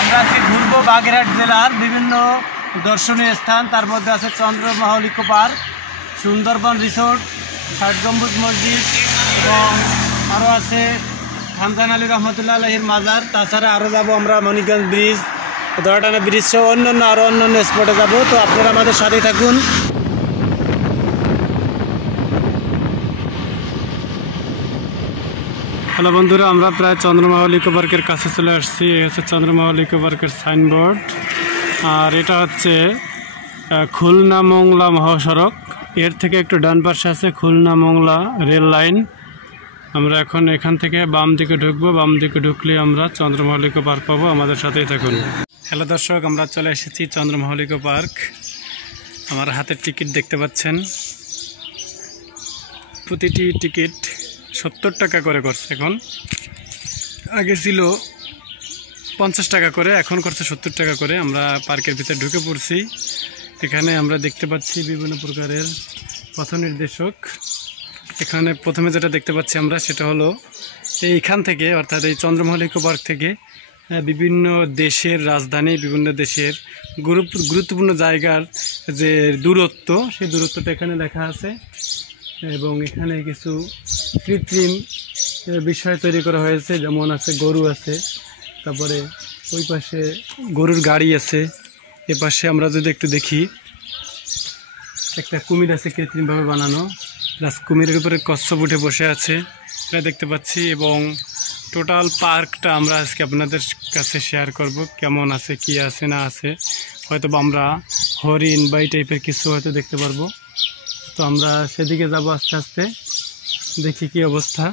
আমরা আজকে ঘুরবো বাগেরহাট জেলার বিভিন্ন দর্শনীয় স্থান, তার মধ্যে আছে Chandramahal eco park, Sundarban resort, ষাট গম্বুজ মসজিদ এবং আরও আছে হামজান আলী রহমতুল্লাহ আলাইহির মাজার। তাছাড়া আরও যাবো আমরা মানিকগঞ্জ ব্রিজ, দড়াটানা ব্রিজ সহ অন্যান্য স্পটে যাব। তো আপনারা আমাদের সাথেই থাকুন। হ্যালো বন্ধুরা, আমরা প্রায় চন্দ্রমহল ইকো পার্কের কাছে চলে আসছি। এই হচ্ছে চন্দ্রমহল ইকো পার্কের সাইনবোর্ড, আর এটা হচ্ছে খুলনা মোংলা মহাসড়ক। এর থেকে একটু ডান পাশে আছে খুলনা মোংলা রেল লাইন। আমরা এখন এখান থেকে বাম দিকে ঢুকবো, বাম দিকে ঢুকলে আমরা চন্দ্রমহল ইকো পার্ক পাবো। আমাদের সাথেই থাকুন। হ্যালো দর্শক, আমরা চলে এসেছি চন্দ্রমহল ইকো পার্ক। আমার হাতের টিকিট দেখতে পাচ্ছেন, প্রতিটি টিকিট 70 টাকা করে করছে। এখন আগে ছিল 50 টাকা করে, এখন করছে 70 টাকা করে। আমরা পার্কের ভিতরে ঢুকে পড়ছি। এখানে আমরা দেখতে পাচ্ছি বিভিন্ন প্রকারের পথ নির্দেশক। এখানে প্রথমে যেটা দেখতে পাচ্ছি আমরা, সেটা হলো এইখান থেকে, অর্থাৎ এই চন্দ্রমহল ইকো পার্ক থেকে বিভিন্ন দেশের রাজধানী, বিভিন্ন দেশের গুরুত্বপূর্ণ জায়গার যে দূরত্ব, সেই দূরত্বটা এখানে লেখা আছে। এবং এখানে কিছু কৃত্রিম বিষয় তৈরি করা হয়েছে, যেমন আছে গরু আছে, তারপরে ওই পাশে গরুর গাড়ি আছে। এ পাশে আমরা যদি একটু দেখি, একটা কুমির আছে কৃত্রিমভাবে বানানো, প্লাস কুমিরের উপরে কচ্ছপ উঠে বসে আছে, এটা দেখতে পাচ্ছি। এবং টোটাল পার্কটা আমরা আজকে আপনাদের কাছে শেয়ার করব, কেমন আছে, কি আছে না আছে। হয়তো আমরা হরিণ বা এই টাইপের কিছু হয়তো দেখতে পারবো। তো আমরা সেদিকে যাব আস্তে আস্তে, দেখি কি অবস্থা।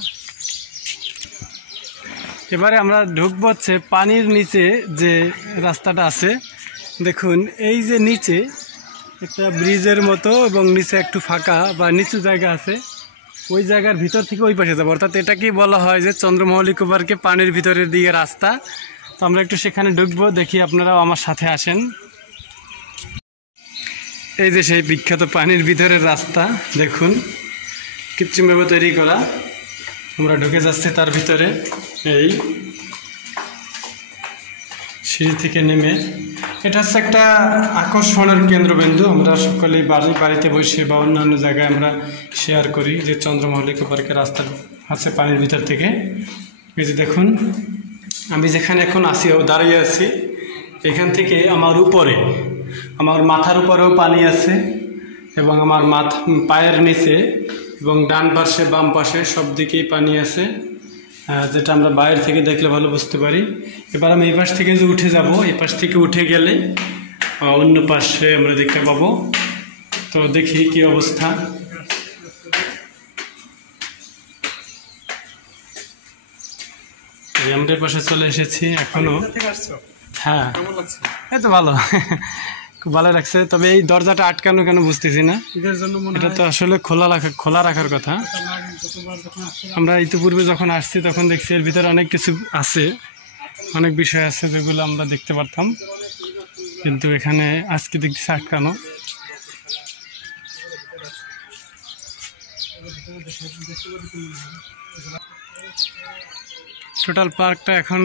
এবারে আমরা ঢুকবো হচ্ছে পানির নিচে যে রাস্তাটা আছে। দেখুন, এই যে নিচে একটা ব্রিজের মতো এবং নিচে একটু ফাঁকা বা নিচু জায়গা আছে, ওই জায়গার ভিতর থেকে ওই পাশে যাবো। অর্থাৎ এটাকেই বলা হয় যে চন্দ্রমহল ইকো পার্কে পানির ভিতরের দিকে রাস্তা। তো আমরা একটু সেখানে ঢুকবো, দেখি আপনারাও আমার সাথে আসেন। এই যে সেই বিখ্যাত পানির ভিতরের রাস্তা, দেখুন কৃত্রিমভাবে তৈরি করা। আমরা ঢুকে যাচ্ছি তার ভিতরে, এই সিঁড়ি থেকে নেমে। এটা হচ্ছে একটা আকর্ষণের কেন্দ্রবিন্দু। আমরা সকলেই বাড়িতে বসে বা অন্যান্য জায়গায় আমরা শেয়ার করি যে চন্দ্রমহল ইকো পার্কের রাস্তা আছে পানির ভিতর থেকে। এই যে দেখুন, আমি যেখানে এখন দাঁড়িয়ে আছি, এখান থেকে আমার উপরে, আমার মাথার উপরেও পানি আছে, এবং আমার পায়ের নিচে এবং ডান পাশে বাম পাশে সব দিকেই পানি আছে, যেটা আমরা বাইরে থেকে দেখলে ভালো বুঝতে পারি। এবার আমি এই পাশ থেকে যে উঠে যাব, এই পাশ থেকে উঠে গেলে অন্য পাশে আমরা দেখতে পাবো। তো দেখি কি অবস্থা। আমরা পাশে চলে এসেছি এখনো। হ্যাঁ, এই তো ভালো, খুব ভালো লাগছে। তবে এই দরজাটা আটকানো কেন বুঝতেছি না, এটা তো আসলে খোলা রাখার কথা। আমরা ইতিপূর্বে যখন আসছি তখন দেখছি এর ভিতরে অনেক কিছু আছে, অনেক বিষয় আছে যেগুলো আমরা দেখতে পারতাম, কিন্তু এখানে আজকে দেখছি আটকানো। টোটাল পার্কটা এখন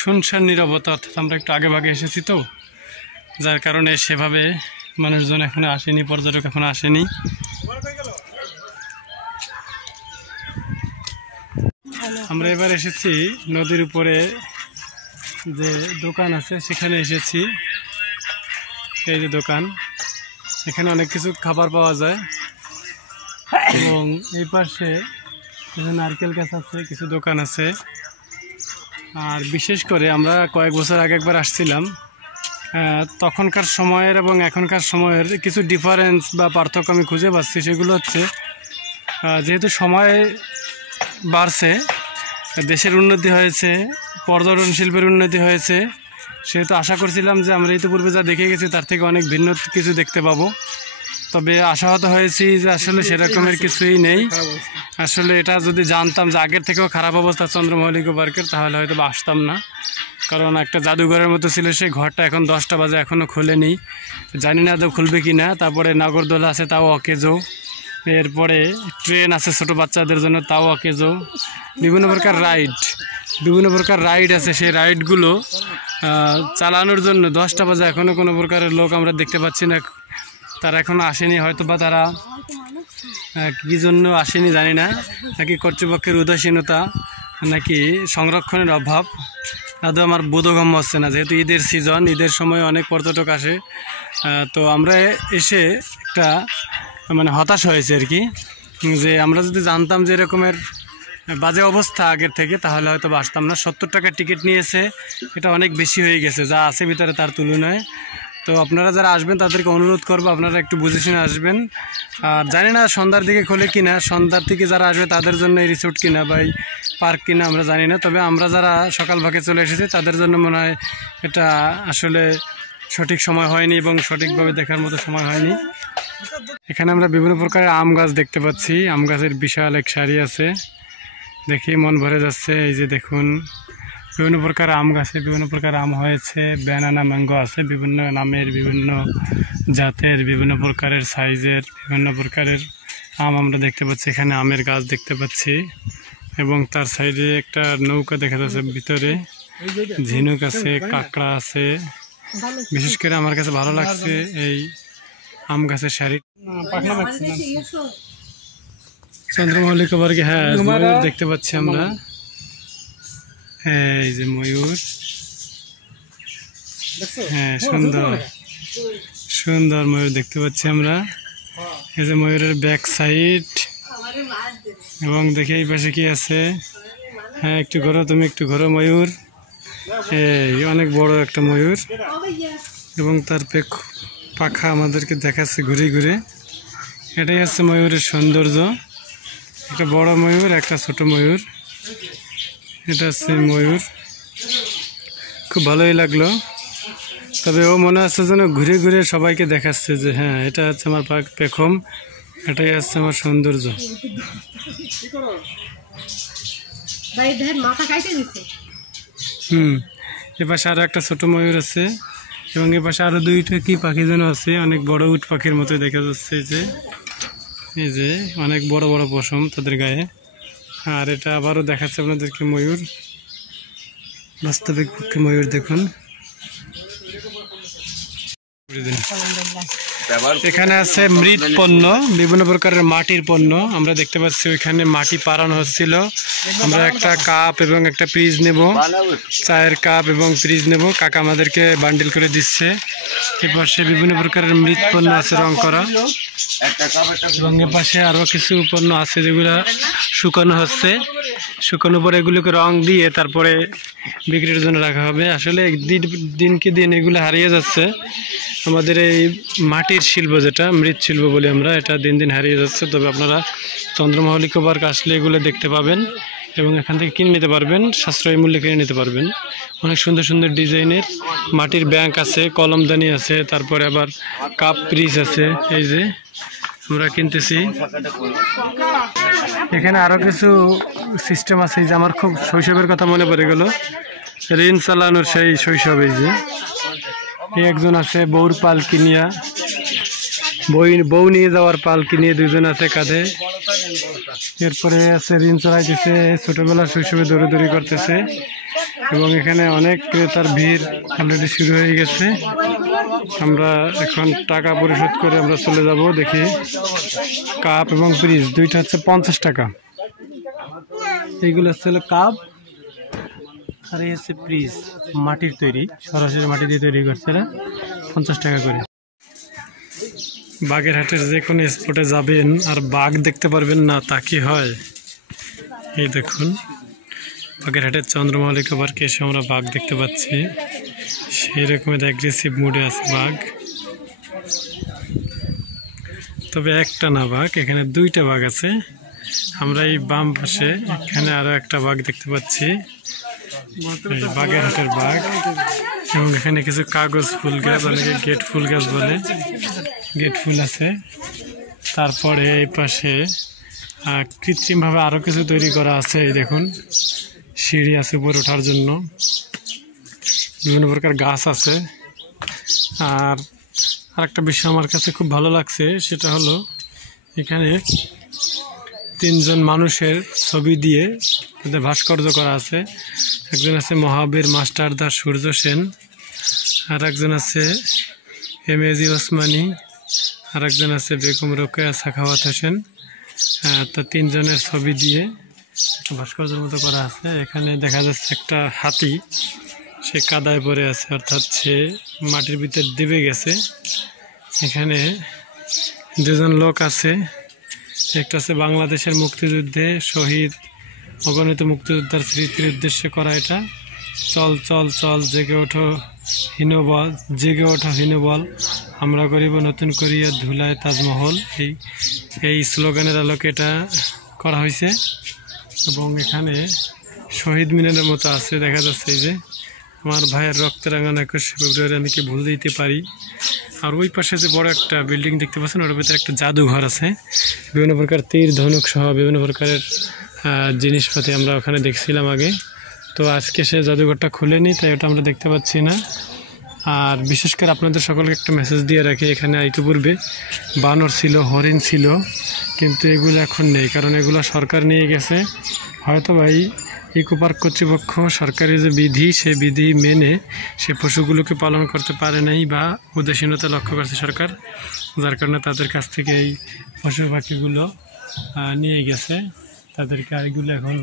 শুনশান নীরবতা, অর্থাৎ আমরা একটু আগে ভাগে এসেছি তো, যার কারণে সেভাবে মানুষজন এখনো আসেনি, পর্যটক এখনো আসেনি। আমরা এবার এসেছি নদীর উপরে যে দোকান আছে সেখানে এসেছি। এই যে দোকান, এখানে অনেক কিছু খাবার পাওয়া যায়, এবং এই পাশে কিছু নারকেল গাছ আছে, কিছু দোকান আছে। আর বিশেষ করে আমরা কয়েক বছর আগে একবার আসছিলাম, তখনকার সময়ের এবং এখনকার সময়ের কিছু ডিফারেন্স বা পার্থক্য আমি খুঁজে পাচ্ছি। সেগুলো হচ্ছে, যেহেতু সময় বাড়ছে, দেশের উন্নতি হয়েছে, পর্যটন শিল্পের উন্নতি হয়েছে, সেহেতু আশা করছিলাম যে আমরা ইতিপূর্বে যা দেখে গেছি তার থেকে অনেক ভিন্ন কিছু দেখতে পাবো। তবে আশাহত হয়েছি যে আসলে সেরকমের কিছুই নেই। আসলে এটা যদি জানতাম যে আগের থেকেও খারাপ অবস্থা চন্দ্রমহল ইকো পার্কের, তাহলে হয়তো আসতাম না। কারণ একটা জাদুঘরের মতো ছিল সেই ঘরটা, এখন 10টা বাজে এখনও খোলেনি, জানি না তো খুলবে কি না। তারপরে নাগরদোলা আছে, তাও অকেজো। এরপরে ট্রেন আছে ছোটো বাচ্চাদের জন্য, তাও অকেজো। বিভিন্ন প্রকার রাইড আছে, সেই রাইডগুলো চালানোর জন্য 10টা বাজে এখনও কোনো প্রকারের লোক আমরা দেখতে পাচ্ছি না। তারা এখনও আসেনি, হয়তো বা তারা কী জন্য আসেনি জানি না, নাকি কর্তৃপক্ষের উদাসীনতা, নাকি সংরক্ষণের অভাব, আদৌ আমার বোধগম্য হচ্ছে না। যেহেতু ঈদের সিজন, ঈদের সময় অনেক পর্যটক আসে, তো আমরা এসে একটা মানে হতাশ হয়েছে আর কি, যে আমরা যদি জানতাম যে এরকমের বাজে অবস্থা আগের থেকে, তাহলে হয়তো আসতাম না। 70 টাকার টিকিট নিয়েছে, এটা অনেক বেশি হয়ে গেছে যা আছে ভিতরে তার তুলনায়। তো আপনারা যারা আসবেন তাদেরকে অনুরোধ করবো আপনারা একটু বুঝে শুনে আসবেন। আর জানি না সন্ধ্যার দিকে খোলে কিনা, সন্ধ্যার দিকে যারা আসবে তাদের জন্য এই রিসোর্ট কিনা বা এই পার্ক কিনা আমরা জানি না। তবে আমরা যারা সকাল ভাগে চলে এসেছি তাদের জন্য মনে হয় এটা আসলে সঠিক সময় হয়নি এবং সঠিকভাবে দেখার মতো সময় হয়নি। এখানে আমরা বিভিন্ন প্রকারের আম গাছ দেখতে পাচ্ছি, আম গাছের বিশাল এক সারি আছে, দেখি মন ভরে যাচ্ছে। এই যে দেখুন, বিভিন্ন প্রকার আম গাছে বিভিন্ন প্রকার আম হয়েছে, ব্যানানা ম্যাঙ্গো আছে, বিভিন্ন নামের, বিভিন্ন জাতের, বিভিন্ন প্রকারের সাইজের, বিভিন্ন প্রকারের আম আমরা দেখতে পাচ্ছি। এখানে আমের গাছ দেখতে পাচ্ছি এবং তার সাইডে একটা নৌকা দেখা যাচ্ছে, ভিতরে ঝিনুক আছে, কাঁকড়া আছে। বিশেষ করে আমার কাছে ভালো লাগছে এই আম গাছের সারি। চন্দ্রমল্লিকা পার্কে হ্যাঁ ময়ূর দেখতে পাচ্ছি আমরা, হ্যাঁ এই যে ময়ূর, হ্যাঁ সুন্দর সুন্দর ময়ূর দেখতে পাচ্ছি আমরা। এই যে ময়ূরের ব্যাক সাইড, এবং দেখি এই পাশে কি আছে, হ্যাঁ একটু ঘোরো, তুমি একটু ঘোরো ময়ূর, এই অনেক বড় একটা ময়ূর এবং তার পাখা আমাদেরকে দেখাচ্ছে ঘুরে ঘুরে। এটাই হচ্ছে ময়ূরের সৌন্দর্য, একটা বড় ময়ূর, একটা ছোট ময়ূর। এটা হচ্ছে ময়ূর, খুব ভালোই লাগলো। তবে ও মনে হচ্ছে যেন ঘুরে ঘুরে সবাইকে দেখাচ্ছে যে হ্যাঁ এটা হচ্ছে আমার পেখম, এটাই হচ্ছে আমার সৌন্দর্য। এপাশে আরো একটা ছোট ময়ূর আছে এবং এপাশে আরো দুইটা কি পাখি যেন আছে, অনেক বড় উট পাখির মতো দেখা যাচ্ছে। এই যে অনেক বড় বড় পশম তাদের গায়ে। আর এটা আবারও দেখাচ্ছে আপনাদেরকে ময়ূর, বাস্তবিক পক্ষে ময়ূর দেখুন। এখানে আছে মৃৎ পণ্য, বিভিন্ন প্রকারের মাটির পণ্য আমরা দেখতে পাচ্ছি। ওইখানে মাটি পাড়ানো হচ্ছিল। আমরা একটা কাপ এবং একটা ফ্রিজ নেব, চায়ের কাপ এবং ফ্রিজ নেব, কাকা আমাদেরকে বান্ডিল করে দিচ্ছে। এপাশে বিভিন্ন প্রকারের মৃৎ পণ্য আছে রং করা, এবং এপাশে আরও কিছু পণ্য আছে যেগুলো শুকানো হচ্ছে। শুকানোর পরে এগুলোকে রং দিয়ে তারপরে বিক্রির জন্য রাখা হবে। আসলে দিনকে দিন এগুলো হারিয়ে যাচ্ছে। আমাদের এই মাটির শিল্প, যেটা মৃৎ শিল্প বলি আমরা, এটা দিন দিন হারিয়ে যাচ্ছে। তবে আপনারা চন্দ্রমল্লিকা পার্ক আসলে এগুলো দেখতে পাবেন এবং এখান থেকে কিনে নিতে পারবেন, সাশ্রয়ী মূল্যে কিনে নিতে পারবেন। অনেক সুন্দর সুন্দর ডিজাইনের মাটির ব্যাংক আছে, কলমদানি আছে, তারপরে আবার কাপ পিস আছে। এই যে আমরা কিনতেছি। এখানে আরও কিছু সিস্টেম আছে, যে আমার খুব শৈশবের কথা মনে পড়ে গেল, ঋণ চালানোর সেই শৈশব। এই যে একজন আছে বউর পালকি নিয়ে, বউ নিয়ে যাওয়ার পালকি নিয়ে দুজন আছে কাঁধে। এরপরে আছে ঋণ চালাইতেছে, ছোটবেলার শৈশবে দৌড়াদৌড়ি করতেছে এবং এখানে অনেক ক্রেতার ভিড় অলরেডি শুরু হয়ে গেছে। আমরা এখন টাকা পরিশোধ করে আমরা চলে যাব। দেখি কাপ এবং ফ্রিজ দুইটা হচ্ছে 50 টাকা। এইগুলো হচ্ছে কাপ আর এই হচ্ছে ফ্রিজ, মাটির তৈরি, সরাসরি মাটি দিয়ে তৈরি করছে, 50 টাকা করে। বাগেরহাটের যে কোনো স্পটে যাবেন আর বাঘ দেখতে পারবেন না তা কি হয়? এই দেখুন, বাগেরহাটের চন্দ্রমল্লিকা পার্কে এসে আমরা বাঘ দেখতে পাচ্ছি। সেই রকমের অ্যাগ্রেসিভ মুডে আছে বাঘ। তবে একটা না বাঘ, এখানে দুইটা বাঘ আছে। আমরা এই বাম পাশে এখানে আরো একটা বাঘ দেখতে পাচ্ছি, বাগেরহাটের বাঘ। এবং এখানে কিছু কাগজ ফুল গাছ, অনেকে গেট ফুল গাছ বলে, গেট ফুল আছে। তারপরে এই পাশে কৃত্রিমভাবে আরও কিছু তৈরি করা আছে। এই দেখুন, সিঁড়ি আছে উপরে ওঠার জন্য, বিভিন্ন প্রকার গাছ আছে। আর আরেকটা বিষয় আমার কাছে খুব ভালো লাগছে, সেটা হলো এখানে 3জন মানুষের ছবি দিয়ে এতে ভাস্কর্য করা আছে। একজন আছে মহাবীর মাস্টারদার সূর্য সেন, আর একজন আছে এমএজি ওসমানী, আর একজন আছে বেগম রোকেয়া সাখাওয়াত হোসেন। তো তিনজনের ছবি দিয়ে ভাস্কর্যের মতো করা আছে। এখানে দেখা যাচ্ছে একটা হাতি, সে কাদায় পড়ে আছে, অর্থাৎ সে মাটির ভিতর ডুবে গেছে। এখানে দুজন লোক আছে, একটা আছে বাংলাদেশের মুক্তিযুদ্ধে শহীদ অগণিত মুক্তিযোদ্ধার স্মৃতির উদ্দেশ্যে করা এটা। চল চল চল জেগে ওঠো হীনবল, জেগে ওঠো হীনবল, আমরা করিব নতুন করিয়া ধুলায় তাজমহল, এই স্লোগানের আলোকে এটা করা হয়েছে। এবং এখানে শহীদ মিনারের মতো আছে, দেখা যাচ্ছে এই যে আমার ভাইয়ের রক্তে রাঙানো 21শে ফেব্রুয়ারি আমি কি ভুল দিতে পারি। আর ওই পাশে যে বড় একটা বিল্ডিং দেখতে পাচ্ছেন, ওর ভিতরে একটা জাদুঘর আছে, বিভিন্ন প্রকার তীর ধনুক সহ বিভিন্ন প্রকারের জিনিসপাতি আমরা ওখানে দেখছিলাম আগে। তো আজকে সে জাদুঘরটা খুলেনি, তাই ওটা আমরা দেখতে পাচ্ছি না। আর বিশেষ করে আপনাদের সকলকে একটা মেসেজ দিয়ে রাখি, এখানে ইতিপূর্বে বানর ছিল, হরিণ ছিল, কিন্তু এগুলো এখন নেই, কারণ এগুলো সরকার নিয়ে গেছে। হয়তো ভাই ইকো পার্ক কর্তৃপক্ষ সরকারি যে বিধি, সে বিধি মেনে সে পশুগুলোকে পালন করতে পারে নাই, বা উদাসীনতা লক্ষ্য করছে সরকার, যার কারণে তাদের কাছ থেকে এই পশু পাখিগুলো নিয়ে গেছে। তাদেরকে এগুলো এখন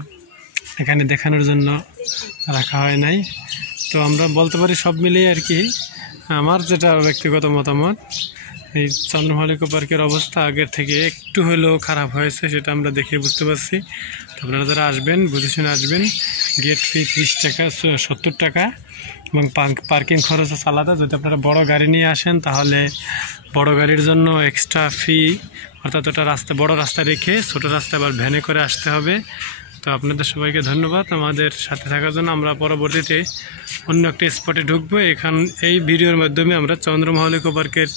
এখানে দেখানোর জন্য রাখা হয় নাই। তো আমরা বলতে পারি সব মিলিয়ে আর কি, আমার যেটা ব্যক্তিগত মতামত, এই চন্দ্রমহল ইকো পার্কের অবস্থা আগের থেকে একটু হলেও খারাপ হয়েছে, সেটা আমরা দেখে বুঝতে পারছি। তো আপনারা যারা আসবেন বুঝে শুনে আসবেন। গেট ফি 30 টাকা, 70 টাকা, এবং পার্কিং খরচ আছে আলাদা। যদি আপনারা বড় গাড়ি নিয়ে আসেন তাহলে বড় গাড়ির জন্য এক্সট্রা ফি, অর্থাৎ ওটা রাস্তা বড় রাস্তা রেখে ছোটো রাস্তা আবার ভ্যানে করে আসতে হবে। তো আপনাদের সবাইকে ধন্যবাদ আমাদের সাথে থাকার জন্য। আমরা পরবর্তীতে অন্য একটা স্পটে ঢুকবো। এই ভিডিওর মাধ্যমে আমরা চন্দ্রমহল ইকো পার্কের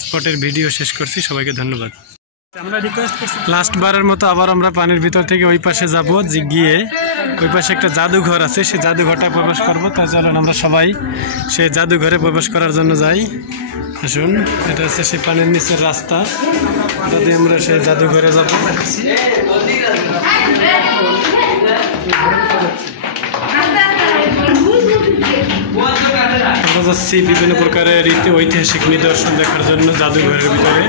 স্পটের ভিডিও শেষ করছি। সবাইকে ধন্যবাদ। আমরা রিকোয়েস্ট করছি লাস্ট বারের মতো আবার আমরা পানির ভিতর থেকে ওই পাশে যাব, গিয়ে ওই পাশে একটা জাদুঘর আছে, সেই জাদুঘরটা প্রবেশ করবো। তা চলেন আমরা সবাই সেই জাদুঘরে প্রবেশ করার জন্য যাই। আসুন, এটা হচ্ছে সেই পানির নিচের রাস্তা, যদি আমরা সেই জাদুঘরে যাব। আমরা যাচ্ছি বিভিন্ন প্রকারের ঐতিহাসিক নিদর্শন দেখার জন্য জাদুঘরের ভিতরে।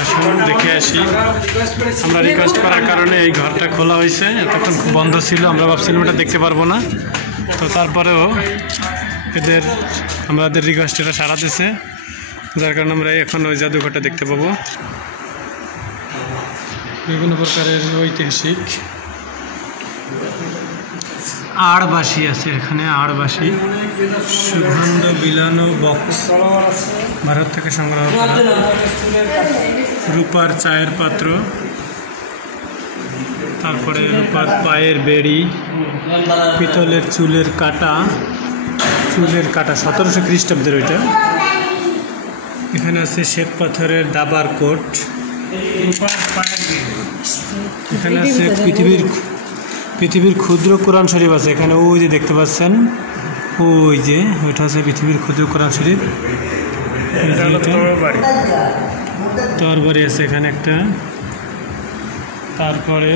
আসুন দেখে আসি। আমরা রিকোয়েস্ট করার কারণে এই ঘরটা খোলা হয়েছে, এতক্ষণ খুব বন্ধ ছিল, আমরা ভাবছিলাম এটা দেখতে পারবো না। তো তারপরেও আমাদের রিকোয়েস্ট এটা সাড়া দিছে, যার কারণে আমরা এখন ওই জাদুঘরটা দেখতে পাবো। বিভিন্ন প্রকারের ঐতিহাসিক আড়বাসী আছে এখানে, আড়বাসী সুগন্ধ বিলানো বক্স, ভারত থেকে সংগ্রহ করা, রূপার চায়ের পাত্র, তারপরে রূপার পায়ের বেড়ি, পিতলের চুলের কাটা 1700 খ্রিস্টাব্দের ওইটা। এখানে আছে শ্বেত পাথরের দাবার কোট, এখানে আছে পৃথিবীর ক্ষুদ্র কোরআন শরীফ আছে এখানে, ওই যে দেখতে পাচ্ছেন, ওই যে ওইটা হচ্ছে পৃথিবীর ক্ষুদ্র কোরআন শরীফ। তরবারি আছে এখানে একটা। তারপরে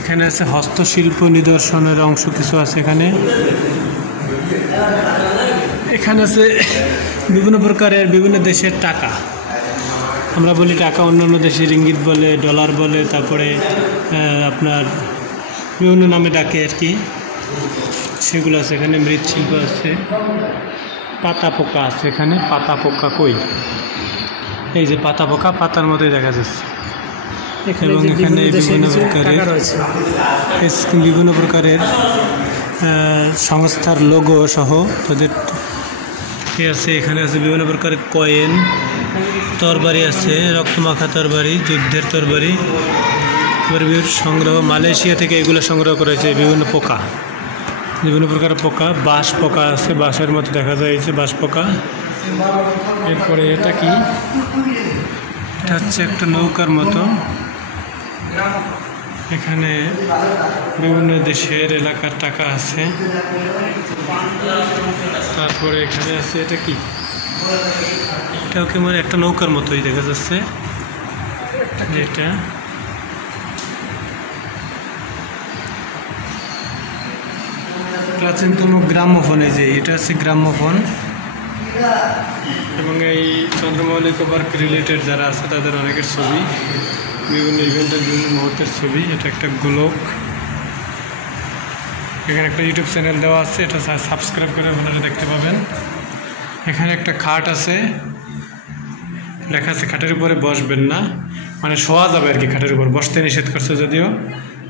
এখানে আছে হস্তশিল্প নিদর্শনের অংশ কিছু আছে এখানে। এখানে আছে বিভিন্ন প্রকারের বিভিন্ন দেশের টাকা, আমরা বলি টাকা, অন্যান্য দেশের ইঙ্গিত বলে, ডলার বলে, তারপরে আপনার বিভিন্ন নামে ডাকে আর কি, সেগুলো আছে এখানে। মৃৎশিল্প আছে, পাতা পোকা আছে এখানে। পাতা পোকা কই, এই যে পাতা পোকা, পাতার মতোই দেখা যাচ্ছে। এবং এখানে বিভিন্ন প্রকারের সংস্থার লোগো সহ তাদের আছে। এখানে আছে বিভিন্ন প্রকারের কয়েন, তরবারি আছে, রক্তমাখা তরবারি, যুদ্ধের তরবারি, সংগ্রহ মালয়েশিয়া থেকে এগুলো সংগ্রহ করা হয়েছে। বিভিন্ন পোকা, বিভিন্ন প্রকারের পোকা, বাঁশ পোকা আছে, বাঁশের মতো দেখা যাচ্ছে বাঁশ পোকা। এরপরে এটা কি, এটা হচ্ছে একটা নৌকার মতো। এখানে বিভিন্ন দেশের এলাকার টাকা আছে। তারপরে এখানে আছে এটা কি, এটাও কেমন একটা নৌকার মতোই দেখা যাচ্ছে। এটা প্রাচীনতম গ্রামোফোন। এই যে এটা হচ্ছে গ্রামোফোন, এবং এই চন্দ্রমৌলিকা পার্ক রিলেটেড যারা আছে তাদের অনেকের ছবি, বিভিন্ন ইভেন্টের বিভিন্ন মুহূর্তের ছবি। এটা একটা গোলক, এখানে একটা ইউটিউব চ্যানেল দেওয়া আছে, এটা সাবস্ক্রাইব করে আপনারা দেখতে পাবেন। এখানে একটা খাট আছে, লেখা আছে খাটের উপরে বসবেন না, মানে শোয়া যাবে আর কি, খাটের উপর বসতে নিষেধ করছে যদিও,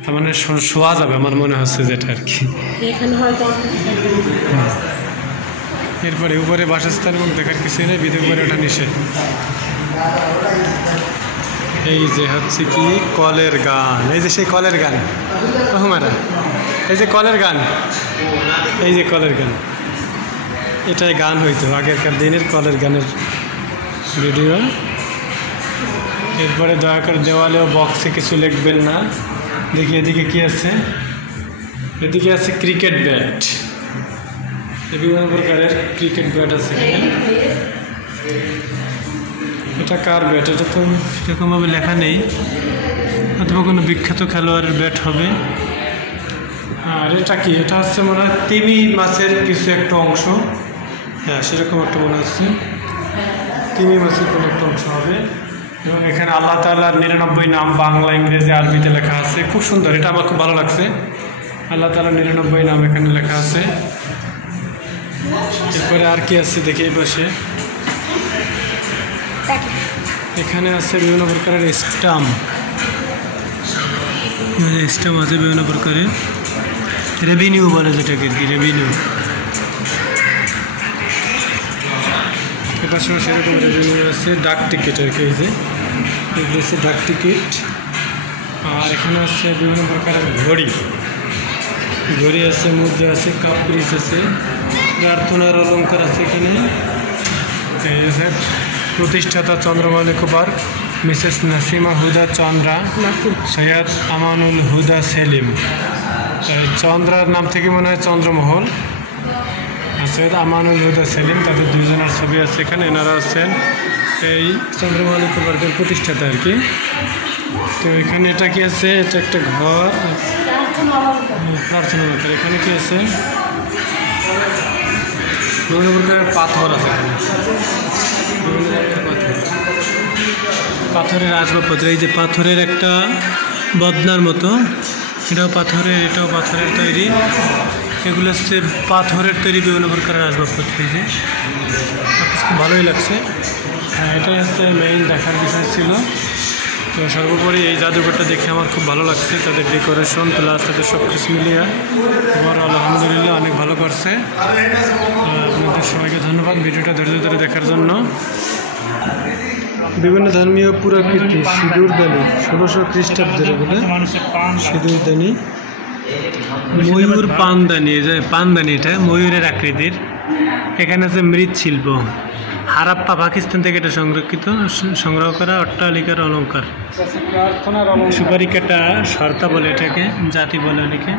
তার মানে শোয়া যাবে আমার মনে হচ্ছে যেটা আর কি। এরপরে উপরে বাসস্থান এবং দেখার কিছু নেই, বিধি উপরে ওটা নিষেধ। এই যে হচ্ছে কি কলের গান, এই যে সেই কলের গান রহমারা, এই যে কলের গান, এই যে কলের গান, এটাই গান হইতো আগেরকার দিনের কলের গানের ভিডিও। এরপরে দয়া করে দেওয়ালেও বক্সে কিছু লিখবেন না। দেখি এদিকে কি আছে, এদিকে আছে ক্রিকেট ব্যাট, বিভিন্ন প্রকারের ক্রিকেট ব্যাট আছে এখানে। এটা কার ব্যাট? এটা তো সেরকমভাবে লেখা নেই, অথবা কোনো বিখ্যাত খেলোয়াড়ের ব্যাট হবে। আর এটা কি? এটা হচ্ছে মনে হয় তিমি মাছের কিছু একটা অংশ, হ্যাঁ সেরকম একটা মনে হচ্ছে, তিমি মাছের কোনো একটা অংশ হবে। এবং এখানে আল্লাহ তাআলার 99 নাম বাংলা, ইংরেজি, আরবিতে লেখা আছে, খুব সুন্দর, এটা আমার খুব ভালো লাগছে। আল্লাহ তাআলার 99 নাম এখানে লেখা আছে। এরপরে আর কি আছে দেখি এই পাশে, এখানে আছে বিভিন্ন প্রকারের স্টাম্প, স্টাম্প আছে বিভিন্ন প্রকারের, রেভিনিউ বলে যেটাকে, কি রেভিনিউ, এপাশে সেরকম রেভিনিউ আছে। ডাক টিকিট আর কি, এগুলো হচ্ছে ডাক টিকিট। আর এখানে আছে বিভিন্ন প্রকারের ঘড়ি, ঘড়ি আছে, মুদ্রা আছে, কাপ পিস আছে, প্রার্থনার অলঙ্কার আছে এখানে। এই আছে প্রতিষ্ঠাতা চন্দ্রমৌলিকা পার্ক মিসেস নাসিমা হুদা চন্দ্রা, সৈয়দ আমানুল হুদা সেলিম। চন্দ্রার নাম থেকে মনে হয় চন্দ্রমহল, সৈয়দ আমানুল হুদা সেলিম, তাদের দুজনের ছবি আছে এখানে। এনারা আছেন এই চন্দ্রমৌলিকা পার্কের প্রতিষ্ঠাতা আর কি। তো এখানে এটা কি আছে? এটা একটা ঘর, প্রার্থনা ঘর। এখানে কি আছে? বিভিন্ন প্রকারের পাথর আছে এখানে, বিভিন্ন প্রকারের পাথরের আসবাবপত্র। এই যে পাথরের একটা বদনার মতো, এটাও পাথরের, এটাও পাথরের তৈরি, এগুলো হচ্ছে পাথরের তৈরি বিভিন্ন প্রকারের আসবাবপত্র। এই যে খুব ভালোই লাগছে। হ্যাঁ, এটাই হচ্ছে মেইন দেখার বিষয় ছিল। তো সর্বোপরি এই জাদুঘরটা দেখে আমার খুব ভালো লাগছে, তাদের ডেকোরেশন প্লাস তাদের সব কিছু মিলিয়ে আমার আলহামদুলিল্লাহ অনেক ভালো করছে। আপনাদের সবাইকে ধন্যবাদ ভিডিওটা ধৈর্য ধরে দেখার জন্য। বিভিন্ন ধর্মীয় পুরাকীর্তি, সিঁদুরদানি, 1600 খ্রিস্টাব্দের বলে সিঁদুরদানি, ময়ূর পানদানি, পানদানি, এটা ময়ূরের আকৃতির। এখানে আছে মৃৎশিল্প, হারাপ্পা পাকিস্তান থেকে এটা সংগ্রহ করা অট্টালিকার অলঙ্কার। সুপারি কাটা শর্তা বলে এটাকে, জাতি বলে অনেকে।